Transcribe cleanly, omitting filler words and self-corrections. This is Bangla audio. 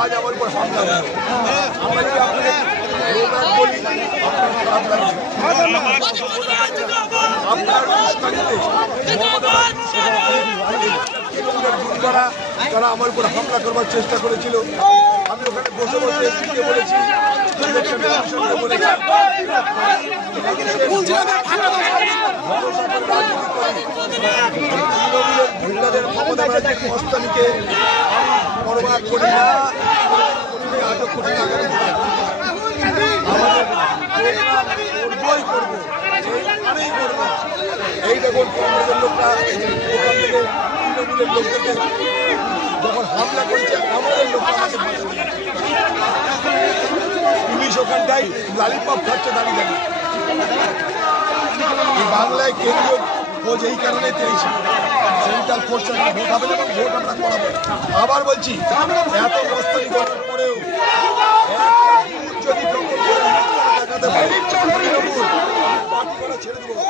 আজ আমার উপর হামলা আমরা যদি আপনাকে বলি আপনার তারা আমার উপর হামলা করবার চেষ্টা করেছিল। আমি ওখানে বসে বসে এসপিকে বলেছি, মহিলাদের মমতা ব্যানার্জির মস্তানিকে বরবাদ করি না, আজও করি না, করবই করবো, আমিই করবো। এই দেখুন কংগ্রেসের লোকরা ওখান থেকে তৃণমূলের লোকদেরকে যখন হামলা করেছে আমাদের লোকরা পুলিশ ওখানটাই লালিপপ খাচ্ছে দাঁড়িয়ে দাঁড়িয়ে। বাংলায় কেন্দ্রীয় খোঁজ এই কারণে চেয়েছি, সেন্ট্রাল ফোর্স ভোট হবে এবং ভোট আমরা করাবো। আবার বলছি, এত মস্তানি করার পরেও যদি দেখাতে পারি ছেড়ে দেবো।